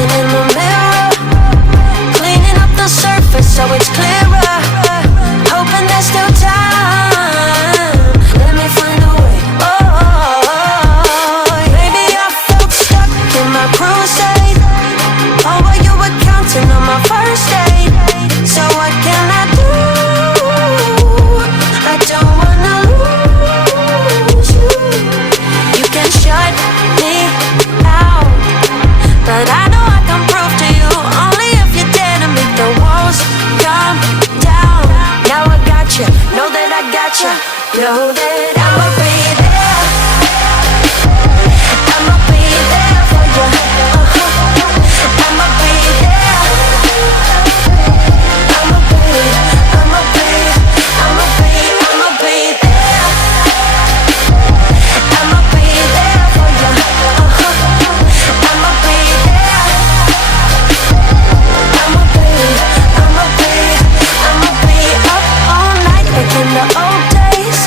looking in the mirror, cleaning up the surface so it's clearer, hoping there's still time. Let me find a way. Oh, maybe I felt stuck in my crusade. Oh, but you were counting on my first date. So what can I do? I don't wanna lose you. You can shut me out, but I know I can prove to you only if you dare to make the walls come down. Now I got you, know that I got you, know that I'ma be there. I'ma be there for you. I'ma be there. I'ma be there for you. I'ma be up all night like in the old days.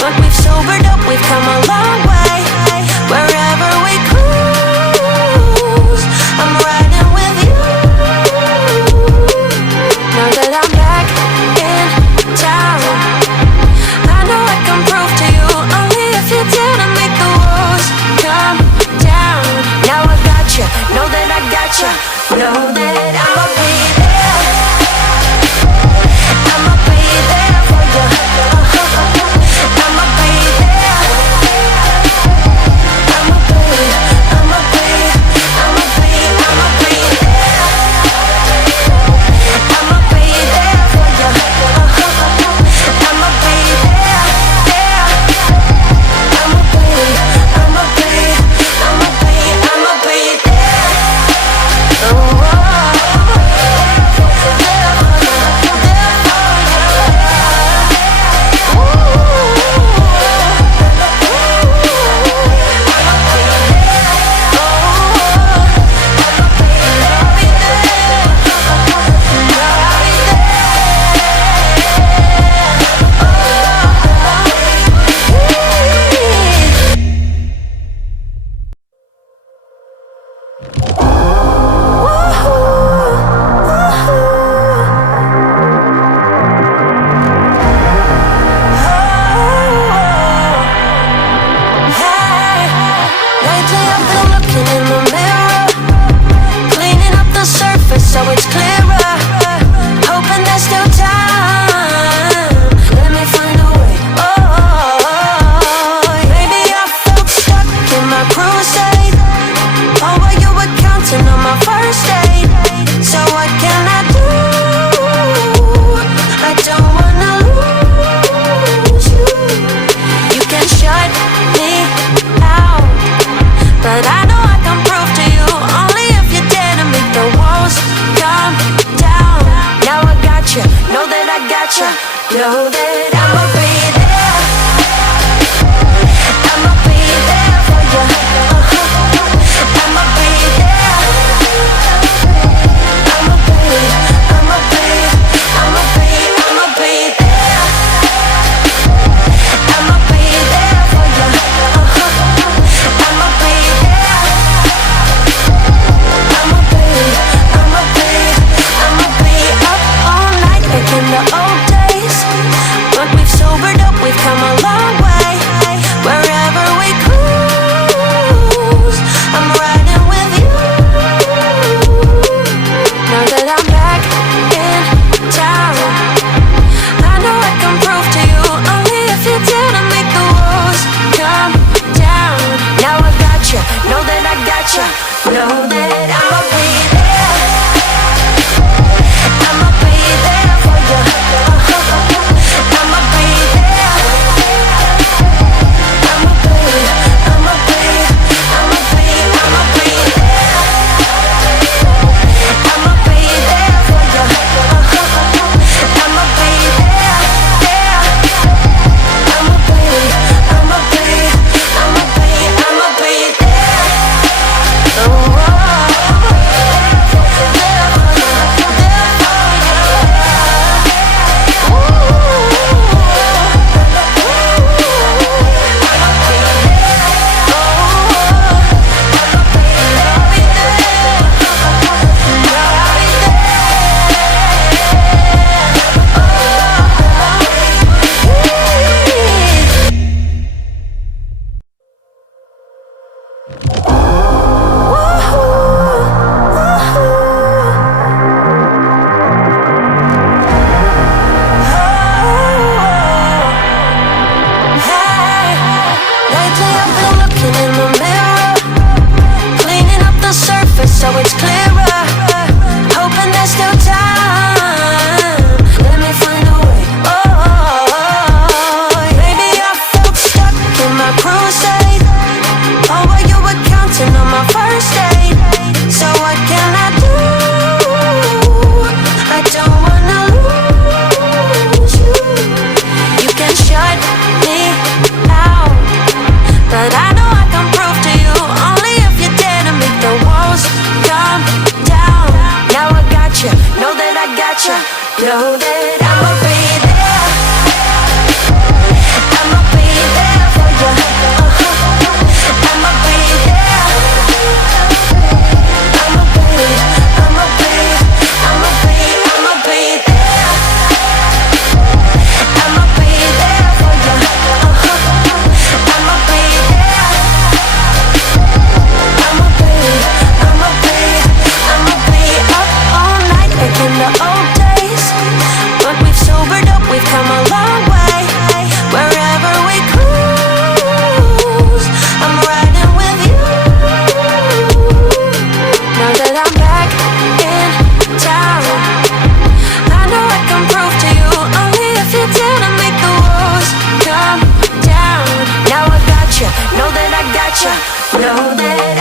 But we've sobered up, we've come a long way. Wherever we cruise, I'm riding with you. Now that I'm back in town, I know I can prove to you only if you dare to make the walls come down. Now I got you, know that I got you, know that I'ma be there. I'ma be there for you. I'ma be there. I'ma be there for you. I'ma be there. I'ma be there, there. I'ma be there. Oh, lately I've been looking in the mirror, cleaning up the surface so it's clearer, hoping there's still time. Let me find a way. Oh, maybe I felt stuck in my crusade. Oh, but you were counting on my first date. So what can I do? I don't wanna lose you. You can shut me out, but I know I can prove to you only if you dare to make the walls come down. Now I got you, know that I got you, know that I'ma be there. I'ma be there for you. I'ma be there. I'ma be there. I'ma be there. I'ma be there for you. I'ma be there. I'ma be up all night like in the old days. But we've sobered up, we've come a long way. Wherever we cruise, I'm riding with you. Now that I'm back in town, I know I can prove to you only if you dare to make the walls come down. Now I got you, know that I got you, know that I'ma be there. I'ma be there for you. I'ma be there. I'ma be there. I'ma be there. I'ma be there for you. I'ma be there. I'ma be there. Oh, Know that I'ma be there. I'ma be there for you. I'ma be there. I'ma be there for you. I'ma be there. I'ma be up all night making the old days. But we've sobered up, we've come a long way. Wherever we cruise, I'm riding with you. Now that I'm back in town, I know I can prove to you only if you dare to make the walls come down. Now I got you, know that I got you, know that